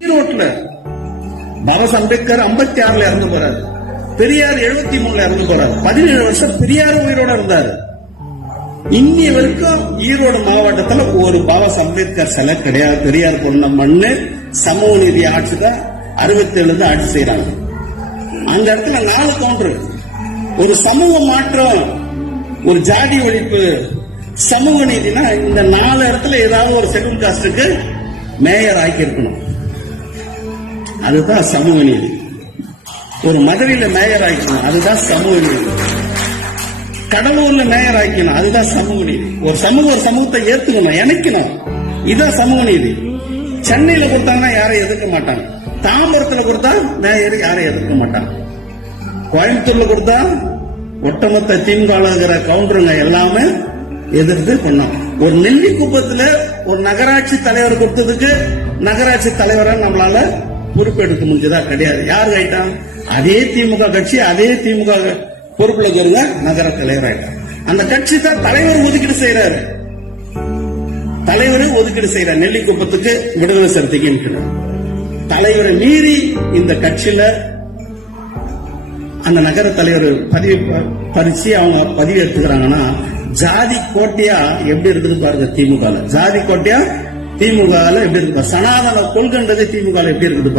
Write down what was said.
ஈரோட்ல பாபாஸ் அம்பேத்கர் ஐம்பத்தி ஆறுல இறந்து போறாரு. பெரியார் எழுபத்தி மூணுல இறந்து போறாரு. பதினேழு வருஷம் பெரியார் உயிரோட இருந்தாரு. இன்னி வரைக்கும் ஈரோடு மாவட்டத்துல ஒரு பாபா அம்பேத்கர் சிலை கிடையாது. பெரியார் கொண்ட மண்ணு சமூக நீதி ஆட்சி தான் அறுபத்தி ஏழு ஆட்சி செய்யறாங்க அந்த இடத்துல நாலு தோன்று ஒரு சமூக மாற்றம் ஒரு ஜாதி ஒழிப்பு சமூக நீதினா இந்த நாலு இடத்துல ஏதாவது ஒரு செகண்ட் காஸ்டுக்கு மேயர் ஆக்கி இருக்கணும். அதுதான் சமூக நீதி ஒரு மதுரையில மேயர் ஆக்கணும் அதுதான் சமூக நீதி கடலூர்ல மேயர் ஆக்கணும் அதுதான் சமூக நீதி ஒரு சமூக ஒரு சமூகத்தை ஏத்துக்கணும் இணைக்கணும். இதுதான் சமூக நீதி சென்னையில கொடுத்தாங்கன்னா யாரையும் எதிர்க்க மாட்டாங்க? தாம்பரத்துல கொடுத்தா மேயர் யாரையும் எதிர்க்க மாட்டாங்க? கோயம்புத்தூர்ல கொடுத்தா ஒட்டுமொத்த திமுகங்கிற கவுண்டருங்க எல்லாமே எதிர்த்து பண்ணோம் ஒரு நெல்லிக்குப்பத்துல ஒரு நகராட்சி தலைவர் கொடுத்ததுக்கு நகராட்சி தலைவரை நம்மளால பொறுப்பெடுக்க முடிஞ்சதா? கிடையாது. யார் ஆயிட்டான் அதே திமுக கட்சி அதே திமுக பொறுப்புல இருங்க நகர தலைவர் ஆயிட்டான் அந்த கட்சி தான் தலைவர் ஒதுக்கீடு செய்யறாரு தலைவர் ஒதுக்கீடு செய்யறார் நெல்லிக்குப்பத்துக்கு விடுதலை சிறுத்தைக்கு தலைவரை மீறி இந்த கட்சியில அந்த நகர தலைவர் பதிவு பறிச்சு அவங்க பதிவு எடுத்துக்கிறாங்கன்னா ஜாதி கோட்டையா எப்படி இருக்குது பாருங்க திமுக ஜாதி கோட்டையா திமுக எப்படி இருக்கு சனாதன கொள்கைன்றது திமுக எப்படி இருக்குது